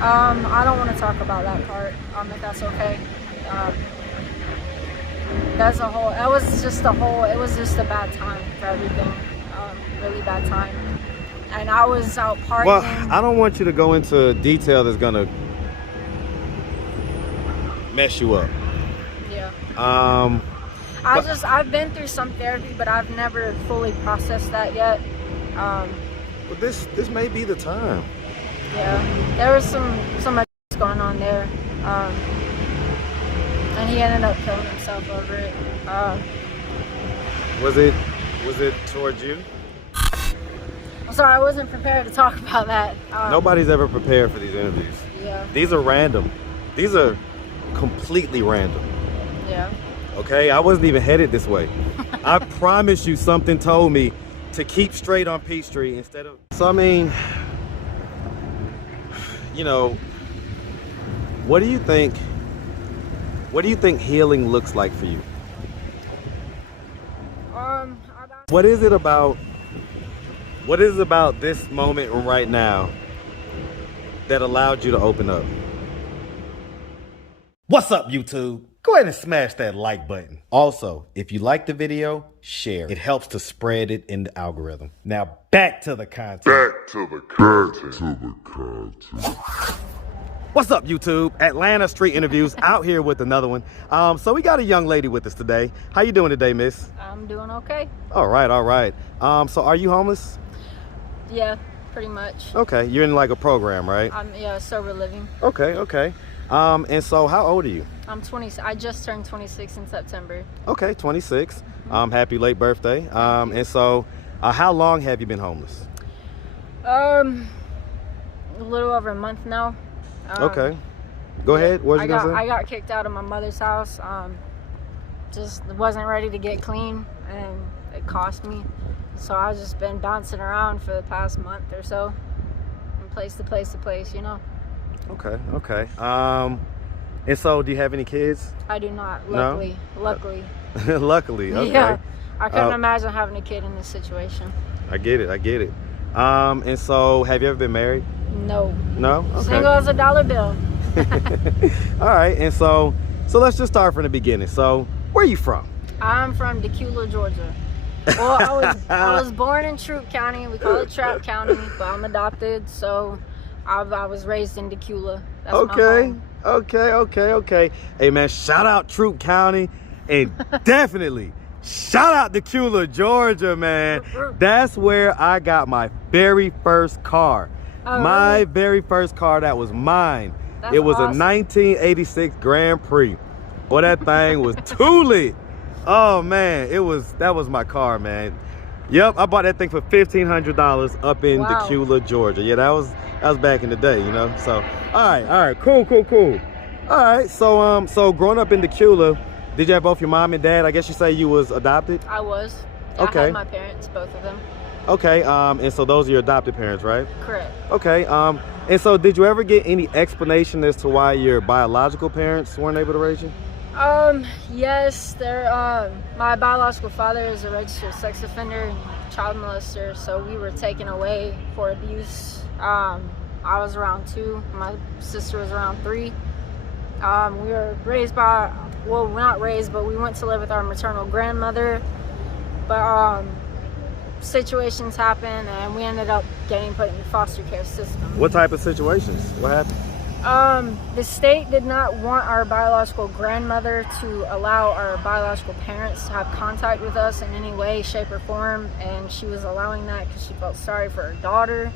I don't want to talk about that part, if that's okay. That's a whole, it was just a bad time for everything. Really bad time. And I was out partying. Well, I don't want you to go into detail that's gonna mess you up. Yeah. I've been through some therapy, but I've never fully processed that yet. Well, this may be the time. Yeah, there was some going on there, and he ended up killing himself over it. Was it towards you? I'm sorry, I wasn't prepared to talk about that. Nobody's ever prepared for these interviews. Yeah. These are random. These are completely random. Yeah. Okay, I wasn't even headed this way. I promise you, something told me to keep straight on Peachtree instead of. So I mean, you know, what do you think healing looks like for you? What is it about this moment right now that allowed you to open up? What's up, YouTube? Go ahead and smash that like button. Also, if you like the video, share. It helps to spread it in the algorithm. Now back to the content. What's up, YouTube? Atlanta Street Interviews out here with another one. So we got a young lady with us today. How you doing today, miss? I'm doing okay. All right. So are you homeless? Yeah, pretty much. Okay, you're in like a program, right? Yeah, sober living. Okay. And so how old are you? I'm 20. I just turned 26 in September. Okay, 26. Happy late birthday. And so how long have you been homeless? A little over a month now. Okay. Go ahead. What was you gonna say? I got kicked out of my mother's house. Just wasn't ready to get clean, and it cost me. So I've just been bouncing around for the past month or so, from place to place to place, you know. Okay. And so do you have any kids? I do not. Luckily. No? Luckily. Okay. Yeah. I couldn't imagine having a kid in this situation. I get it. And so have you ever been married? No. No? Okay. Single as a dollar bill. All right. And so let's just start from the beginning. So where are you from? I'm from Decatur, Georgia. Well, I was born in Troup County. We call it Trap County, but I'm adopted, so I was raised in Decatur. That's my home. Okay. Hey man, shout out Troup County, and definitely shout out Decatur, Georgia, man. That's where I got my very first car. Oh, my really? very first car that was mine. That's it was awesome. a 1986 Grand Prix. Boy, that thing was too lit. Oh man, that was my car, man. Yep, I bought that thing for $1,500 up in Wow. Decatur, Georgia. Yeah, that was back in the day, you know. So, all right, cool. All right, so growing up in Decatur, did you have both your mom and dad? I guess you say you was adopted. I was. Okay. I had my parents, both of them. Okay, and so those are your adopted parents, right? Correct. Okay, and so did you ever get any explanation as to why your biological parents weren't able to raise you? Yes, my biological father is a registered sex offender and child molester, so we were taken away for abuse. I was around 2, my sister was around 3. We were raised by, well, not raised, but we went to live with our maternal grandmother, but situations happened and we ended up getting put in the foster care system. What type of situations? What happened? The state did not want our biological grandmother to allow our biological parents to have contact with us in any way, shape, or form, and she was allowing that because she felt sorry for her daughter,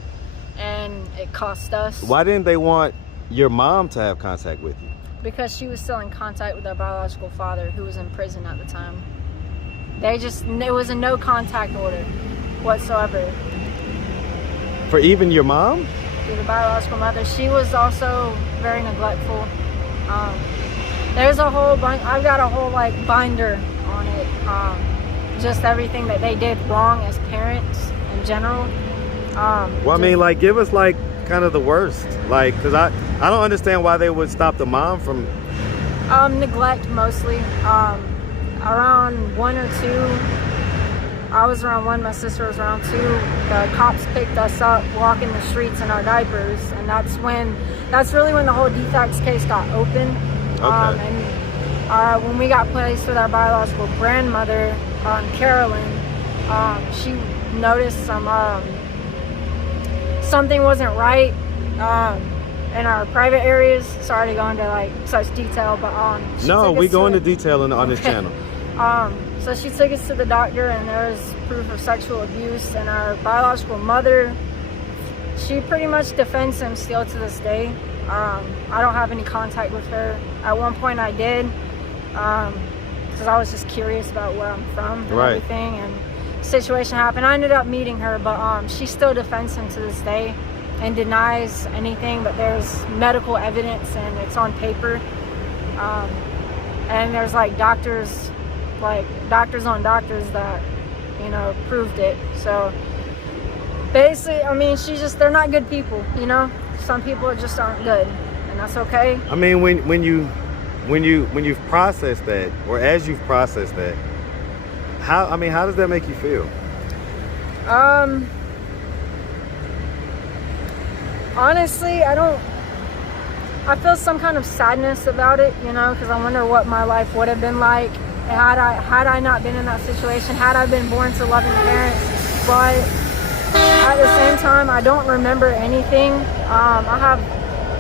and it cost us. Why didn't they want your mom to have contact with you? Because she was still in contact with our biological father, who was in prison at the time. It was a no contact order whatsoever. For even your mom? To the biological mother. She was also very neglectful. There's a whole bunch, I've got a whole binder on it. Just everything that they did wrong as parents in general. Well, I mean, give us kind of the worst, because I don't understand why they would stop the mom from. Neglect mostly. Around 1 or 2 I was around 1, my sister was around 2. The cops picked us up walking the streets in our diapers, and that's really when the whole defects case got open. And when we got placed with our biological grandmother, Carolyn, she noticed something wasn't right in our private areas. Sorry to go into like such detail, but no, we go into detail on this channel. So she took us to the doctor, and there was proof of sexual abuse. And our biological mother, she pretty much defends him still to this day. I don't have any contact with her. At one point I did, because I was just curious about where I'm from and everything. And the situation happened. I ended up meeting her, but she still defends him to this day and denies anything. But there's medical evidence, and it's on paper. And there's like doctors on doctors that, you know, proved it. So basically, I mean, they're not good people, you know. Some people just aren't good, and that's okay. I mean, when you've processed that, or as you've processed that, how does that make you feel? Honestly, I feel some kind of sadness about it, you know, because I wonder what my life would have been like had I not been in that situation, had I been born to loving parents. But at the same time, I don't remember anything. I have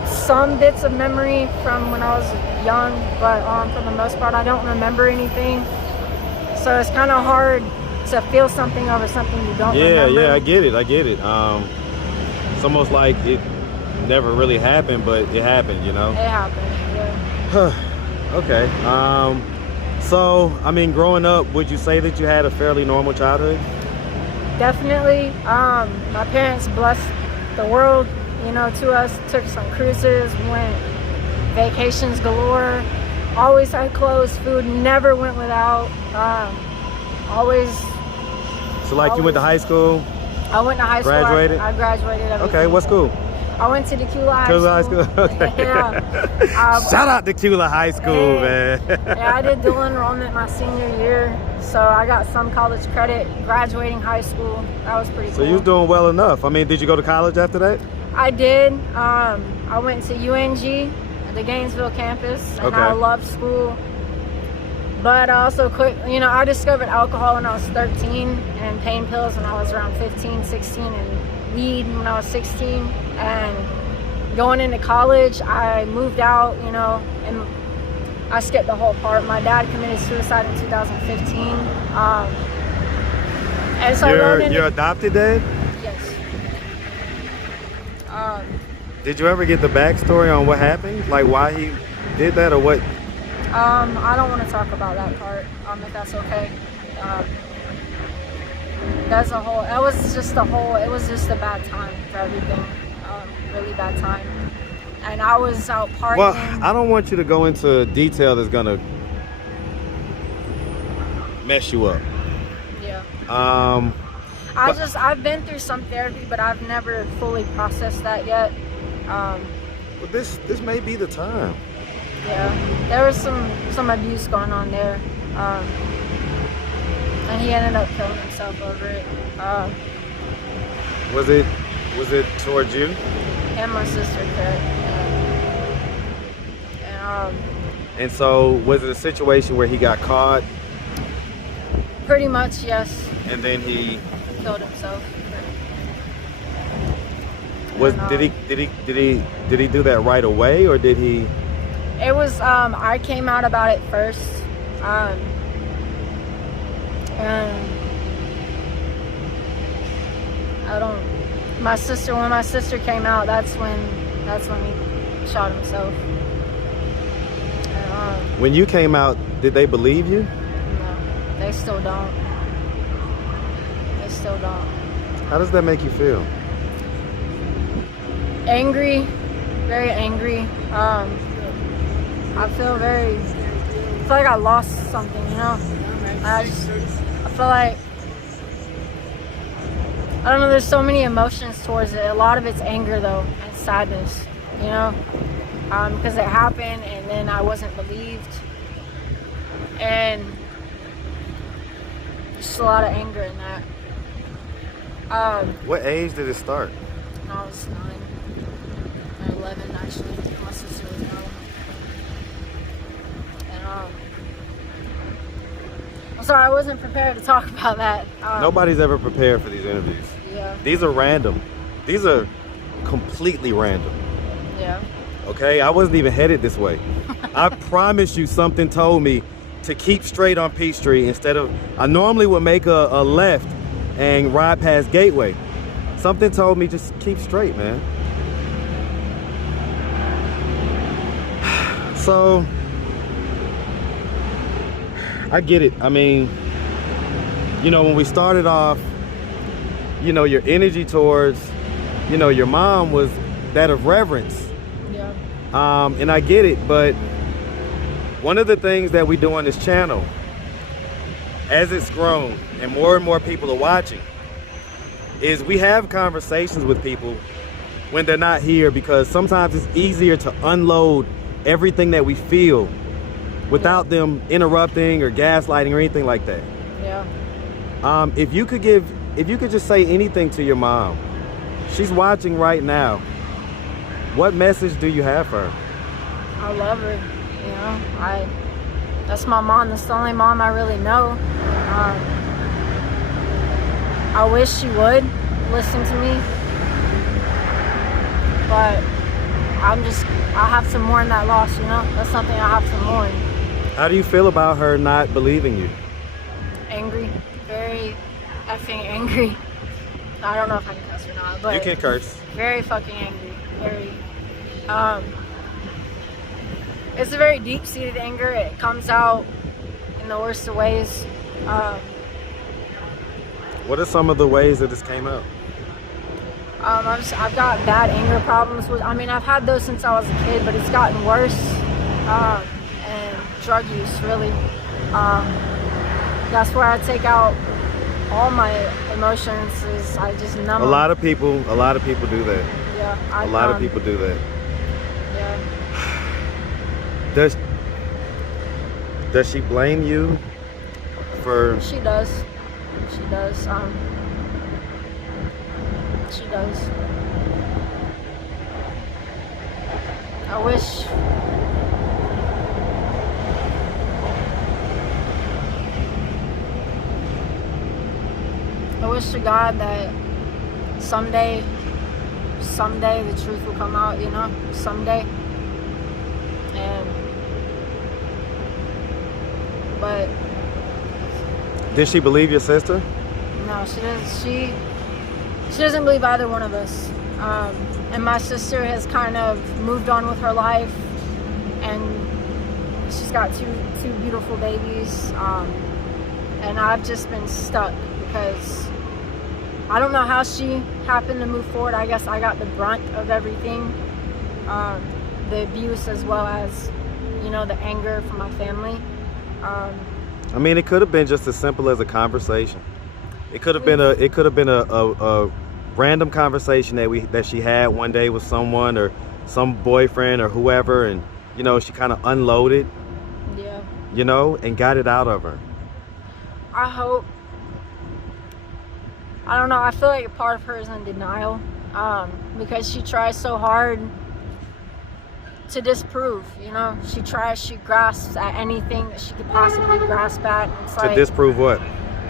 some bits of memory from when I was young, but for the most part, I don't remember anything. So it's kind of hard to feel something over something you don't remember. Yeah, I get it. It's almost like it never really happened, but it happened, you know? It happened, yeah. Okay. So, I mean, growing up, would you say that you had a fairly normal childhood? Definitely. My parents blessed the world, you know, to us. Took us on cruises, went vacations galore. Always had clothes, food, never went without. Always. So, like, you went to high school? I went to high school. Graduated? I graduated everything. Okay, what school? I went to Decula High School. Okay. Yeah. Shout out Decula High School, man. Yeah, I did dual enrollment my senior year, so I got some college credit graduating high school. That was pretty cool. So you was doing well enough. I mean, did you go to college after that? I did. I went to UNG, the Gainesville campus, and I loved school. But I also quit, you know, I discovered alcohol when I was 13 and pain pills when I was around 15, 16, and weed when I was 16. And going into college, I moved out, you know, and I skipped the whole part. My dad committed suicide in 2015. And so your adopted dad? Yes. Did you ever get the backstory on what happened? Like why he did that or what? I don't want to talk about that part, if that's okay. It was just a bad time for everything. Really bad time. And I was out partying. Well, I don't want you to go into detail that's gonna mess you up. Yeah. I've been through some therapy, but I've never fully processed that yet. Well, this may be the time. Yeah, there was some abuse going on there, and he ended up killing himself over it. Was it towards you? And my sister did. And so, was it a situation where he got caught? Pretty much, yes. And then he killed himself. Did he do that right away, or did he? It was I came out about it first, and when my sister came out, that's when he shot himself. And, when you came out, did they believe you? No, they still don't. How does that make you feel? Angry, very angry. I feel like I lost something, you know? I feel like, I don't know, there's so many emotions towards it. A lot of it's anger though, and sadness, you know? Because it happened and then I wasn't believed. And Just a lot of anger in that. What age did it start? When I was 9 or 11, actually. My sister was 9. And I'm sorry, I wasn't prepared to talk about that. Nobody's ever prepared for these interviews. Yeah. These are random. These are completely random. Yeah. Okay, I wasn't even headed this way. I promise you, something told me to keep straight on Peachtree instead of, I normally would make a left and ride past Gateway. Something told me just keep straight, man. So, I get it. I mean, you know, when we started off, you know, your energy towards, you know, your mom was that of reverence. Yeah. And I get it, but one of the things that we do on this channel, as it's grown and more people are watching, is we have conversations with people when they're not here, because sometimes it's easier to unload everything that we feel without them interrupting or gaslighting or anything like that. Yeah. If you could just say anything to your mom, she's watching right now, what message do you have for her? I love her, you know. That's my mom. That's the only mom I really know. I wish she would listen to me, but I have to mourn that loss, you know. That's something I have to mourn. How do you feel about her not believing you? Angry, very effing angry. I don't know if I can cuss or not, but You can curse. very fucking angry. Very. It's a very deep-seated anger. It comes out in the worst of ways. What are some of the ways that this came out? I've got bad anger problems with. I mean, I've had those since I was a kid, but it's gotten worse. And drug use, really. That's where I take out all my emotions. Is I just numb them. A lot of people do that. Yeah. A lot of people do that. Yeah. Does she blame you for? She does. She does. She does. I wish. I wish to God that someday the truth will come out, you know, someday. But Did she believe your sister? no, she doesn't. She doesn't believe either one of us. And my sister has kind of moved on with her life, and she's got two beautiful babies. And I've just been stuck because I don't know how she happened to move forward. I guess I got the brunt of everything, the abuse as well as, you know, the anger from my family. I mean, it could have been just as simple as a conversation. It could have been a random conversation that she had one day with someone or some boyfriend or whoever, and you know, she kind of unloaded. Yeah. You know, and got it out of her. I hope. I don't know. I feel like a part of her is in denial, because she tries so hard to disprove. You know, she grasps at anything that she could possibly grasp at. It's To disprove what?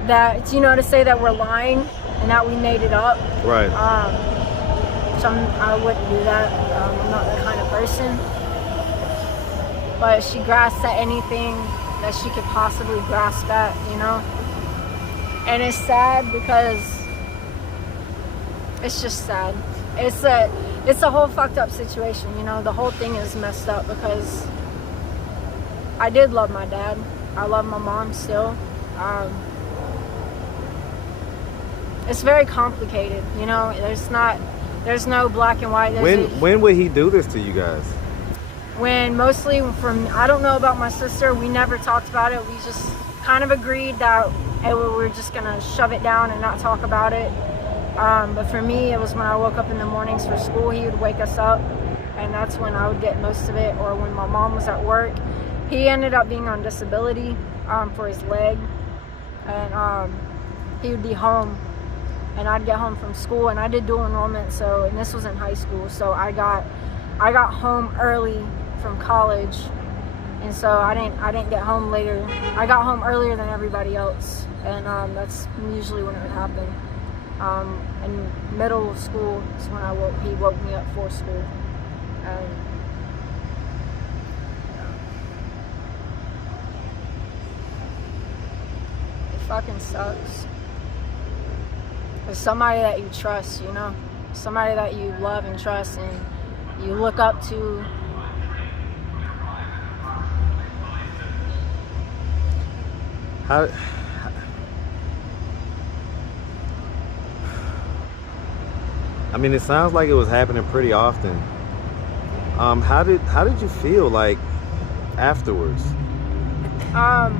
That, you know, to say that we're lying and that we made it up. Right. Which I wouldn't do that. I'm not that kind of person. But she grasps at anything that she could possibly grasp at, you know. And it's sad because it's just sad. It's a whole fucked up situation, you know. The whole thing is messed up because I did love my dad. I love my mom still. It's very complicated, you know. There's no black and white. When would he do this to you guys? When mostly from, I don't know about my sister. We never talked about it. We just kind of agreed that we were just gonna shove it down and not talk about it. But for me, it was when I woke up in the mornings for school. He would wake us up, and that's when I would get most of it. Or when my mom was at work. He ended up being on disability for his leg. and he would be home, and I'd get home from school, and I did dual enrollment, and this was in high school, so I got home early from college, and so I didn't get home later. I got home earlier than everybody else, and that's usually when it would happen. In middle school is when he woke me up for school. It fucking sucks. It's somebody that you trust, you know? Somebody that you love and trust and you look up to. I mean, it sounds like it was happening pretty often. How did you feel like afterwards? Felt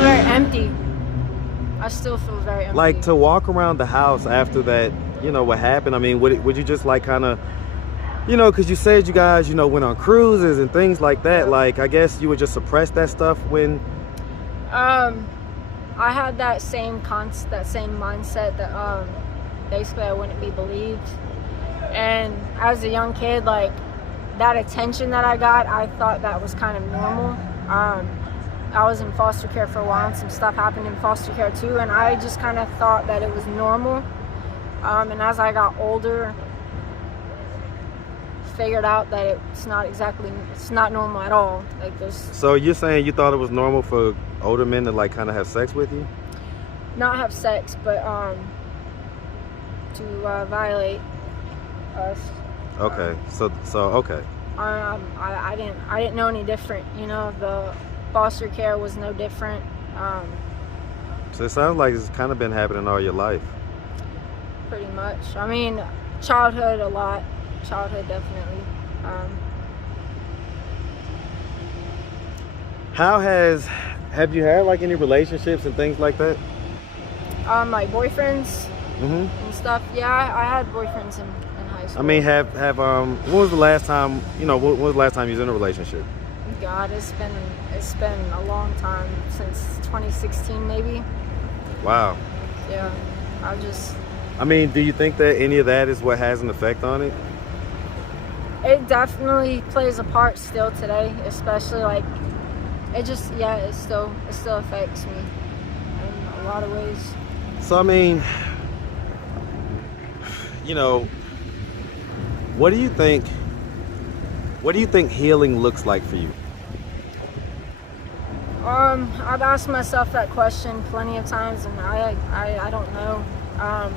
very empty. I still feel very empty. Like to walk around the house after that, you know, what happened? I mean, would you just like kind of, you know, because you said you guys, you know, went on cruises and things like that. Like, I guess you would just suppress that stuff when. I had that same mindset that basically I wouldn't be believed. And as a young kid, like that attention that I got, I thought that was kind of normal. I was in foster care for a while, and some stuff happened in foster care too, and I just kind of thought that it was normal. And as I got older, figured out that it's not normal at all. Like there's. So you're saying you thought it was normal for older men to like kind of have sex with you? Not have sex, but to violate us. Okay, so okay. I didn't know any different. You know, the foster care was no different. So it sounds like it's kind of been happening all your life. Pretty much. I mean, childhood a lot. Childhood definitely. Have you had like any relationships and things like that? My boyfriends and stuff. Yeah, I had boyfriends in high school. I mean, when was the last time, you know, when was the last time you was in a relationship? God, it's been a long time, since 2016 maybe. Wow. Yeah, I mean, do you think that any of that is what has an effect on it? It definitely plays a part still today, especially like it still affects me in a lot of ways. So I mean, you know, what do you think healing looks like for you? I've asked myself that question plenty of times, and I don't know. I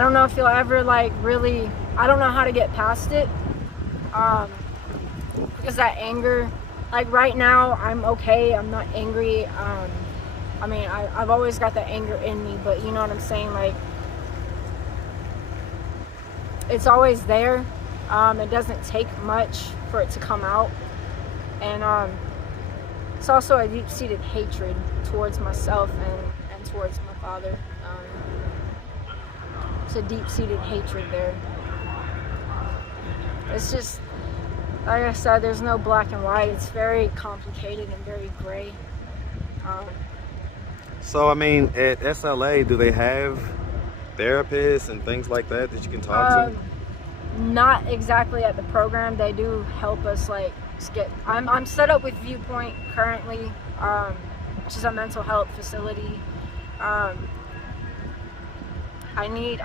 don't know if you'll ever like really. I don't know how to get past it. Because that anger, like right now, I'm okay. I'm not angry. I mean, I've always got that anger in me, but you know what I'm saying? Like, it's always there. It doesn't take much for it to come out. And it's also a deep-seated hatred towards myself and towards my father. It's a deep-seated hatred there. It's just, like I said, there's no black and white. It's very complicated and very gray. So, I mean, at SLA, do they have therapists and things like that you can talk to? Not exactly at the program. They do help us, like, I'm set up with Viewpoint currently, which is a mental health facility. I need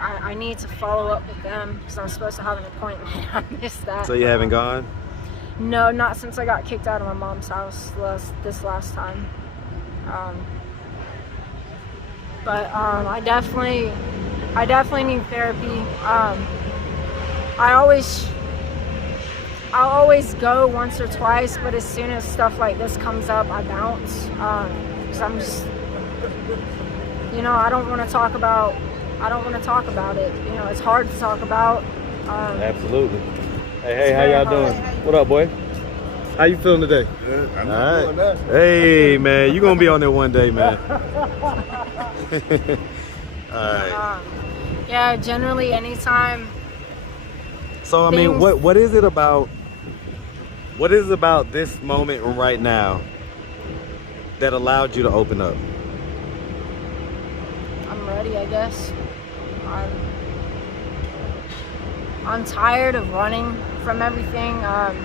to follow up with them because I'm supposed to have an appointment. I missed that. So you haven't gone? No, not since I got kicked out of my mom's house this last time. But I definitely need therapy. I'll always go once or twice, but as soon as stuff like this comes up, I bounce. Because I'm just, you know, I don't want to talk about it. You know, it's hard to talk about. Absolutely. Hey, how y'all doing? What up, boy? How you feeling today? Good. I'm All doing that. Hey, man, you gonna be on there one day, man. All right. Yeah, generally anytime. So I mean, what is it about this moment right now that allowed you to open up? I'm ready, I guess. I'm tired of running from everything. I'm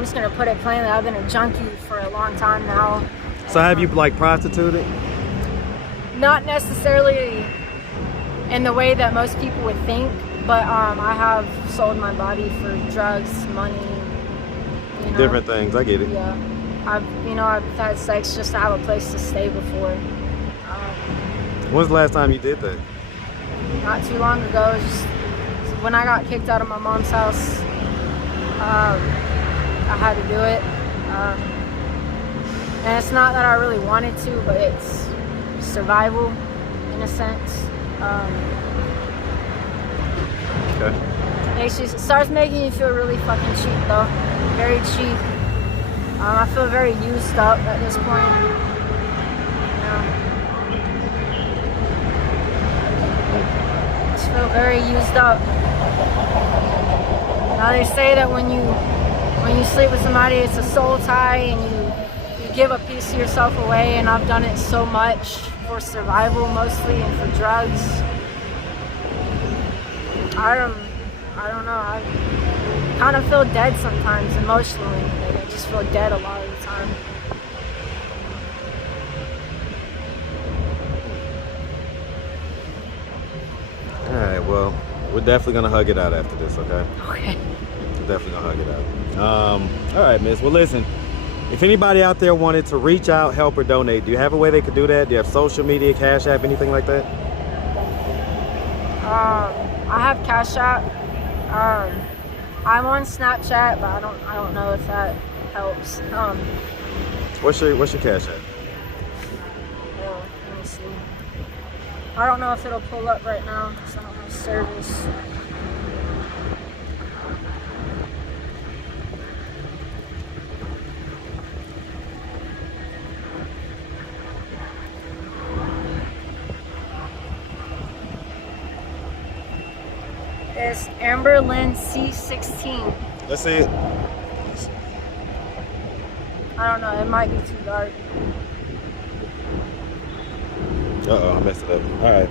just gonna put it plainly, I've been a junkie for a long time now. So have you like prostituted? Not necessarily in the way that most people would think, but I have sold my body for drugs, money, different things. I get it. Yeah, I've had sex just to have a place to stay before. When's the last time you did that? Not too long ago, just when I got kicked out of my mom's house. I had to do it, and it's not that I really wanted to, but it's survival in a sense. Okay. It starts making you feel really fucking cheap though, very cheap. I feel very used up at this point. I just feel very used up. Now they say that when you sleep with somebody, it's a soul tie, and you give a piece of yourself away. And I've done it so much for survival mostly, and for drugs. I don't know. I kind of feel dead sometimes emotionally. Like I just feel dead a lot of the time. All right. Well, we're definitely gonna hug it out after this. Okay. Okay. Definitely gonna hug it out. All right, miss. Well, listen, if anybody out there wanted to reach out, help, or donate, do you have a way they could do that? Do you have social media, Cash App, anything like that? I have Cash App. I'm on Snapchat, but I don't know if that helps. What's your Cash App? Well, let me see. I don't know if it'll pull up right now because I don't have service. It's Amber Lynn C16. Let's see it. I don't know, it might be too dark. Uh-oh, I messed it up. All right.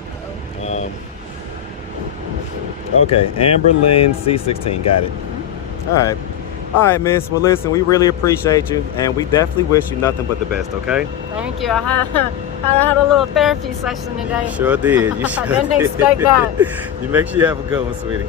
Okay, Amber Lynn C16, got it. All right. All right, miss. Well, listen, we really appreciate you, and we definitely wish you nothing but the best, okay? Thank you. I had a little therapy session today. Sure did. You I didn't expect that. You make sure you have a good one, sweetie.